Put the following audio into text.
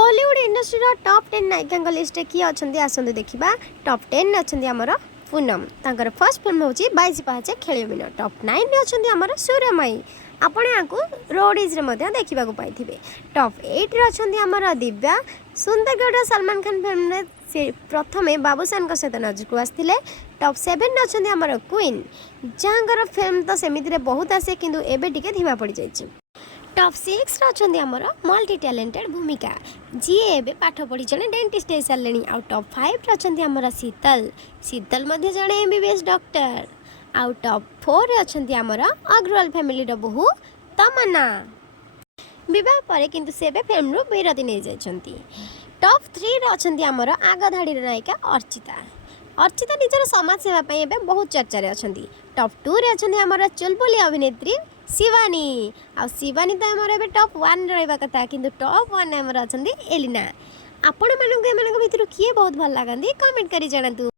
Hollywood industry top 10 नायिका list किए अच्छा आसतु देखा। टॉप 10 अच्छा आमर पूनम तांकर फर्स्ट फिल्म हूँ 22 पाहाचे खेल। टॉप 9 अच्छा आमर सूर्यमयी आपण यहाँ रोडीज देखा पाई। टॉप 8 अच्छा आमर दिव्या सुंदरगढ़ सलमान खान फिल्म से प्रथमे बाबूशान सहित नजर को आसते। टॉप 7 अच्छा आमर क्वीन जहाँ फिल्म तो सेमिति बहुत आसे किंतु एबे टिके धीमा पड़ जाए। टॉप 6 अच्छा आमर मल्टी टैलेंटेड भूमिका जी एबे पाठ पढ़ी जड़े डेंटिस्ट हो सारे। आउ टॉप 5 अच्छा आमर शीतल शीतल जड़े एमबीबीएस डॉक्टर। आउ टॉप 4 अच्छा आमर अग्रवाल फैमिली बहु तमन्ना विवाह पर किंतु से फिल्म रू विरति नहीं जाइछंती। टॉप 3 अच्छा आमर आग धाड़ी नायिका अर्चिता अर्चिता निजर समाज सेवा बहुत चर्चा अच्छा। टॉप 2 अच्छा आमर चुलबुली अभिनेत्री शिवानी आ शिवानी तो आमर टॉप 1 रहा कथा किंतु टॉप 1 आमर अच्छा एलिना। आपण मानक भितर किए बहुत भल लगती कमेंट कर जानतु।